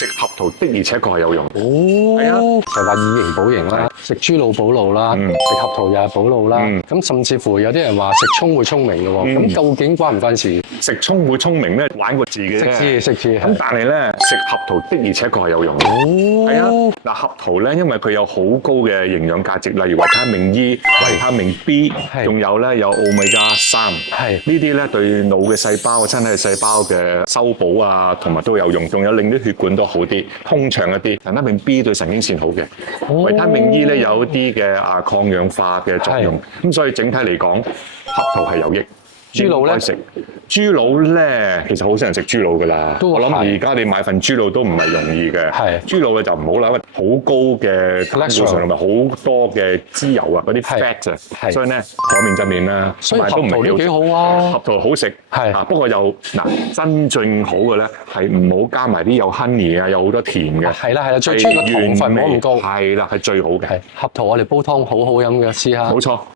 食合桃的而且確係有用。哦，係啊就話以形補形啦，食豬腦補腦啦，食合桃又係補腦啦。咁甚至乎有啲人話食葱會聰明嘅喎，咁究竟關唔關事？食葱會聰明咧，玩個字嘅啫。食字。咁但係咧，食合桃的而且確係有用嘅。係啊，嗱合桃咧，因為佢有好高嘅營養價值，例如維他命 E、維他命 B， 仲有咧有奧米加3，係呢啲咧對腦嘅細胞、身體嘅細胞嘅修補啊，同埋都有用，仲有令啲血管都好啲、通暢一啲。維他命 B 對神經線好嘅，維他命 E 咧有一啲嘅抗氧化嘅作用，咁所以整體嚟講，合桃係有益。豬腦咧食豬腦咧，其實好少人食豬腦噶啦。我諗而家你買份豬腦都唔係容易嘅。係豬腦嘅就唔好啦，因為好高嘅膽固醇同埋好多嘅脂油啊，嗰啲 fat 啊，所以咧可免則免啦。所以合桃都幾好啊，合桃好食係啊，不過又嗱真正好嘅咧係唔好加埋啲有 honey 啊，有好多甜嘅。係啦，最主要個糖分冇咁高。係啦，係最好嘅。合桃我哋煲湯好好飲嘅，試下。冇錯。